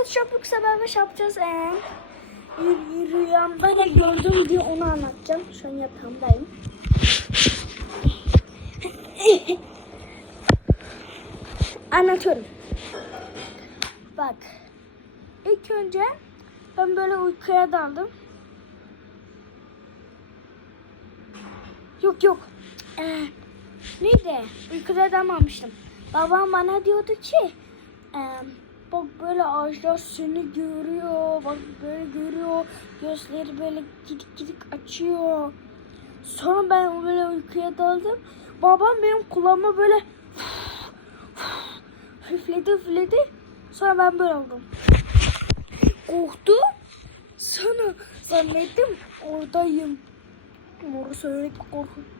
Evet, çabuk beraber yapacağız. Rüyamda ne gördüm diye onu anlatacağım. Şu an yatağımdayım. Anlatıyorum. Bak. İlk önce ben böyle uykuya daldım. Yok. Neydi? Uykuda dalmamıştım. Babam bana diyordu ki bak böyle ağaçlar seni görüyor. Bak böyle görüyor. Gözleri böyle gidik açıyor. Sonra ben böyle uykuya daldım. Babam benim kulağıma böyle üfledi. Sonra ben böyle oldum. Korktum. Sonra zannettim oradayım. Orası öyle bir korkunç.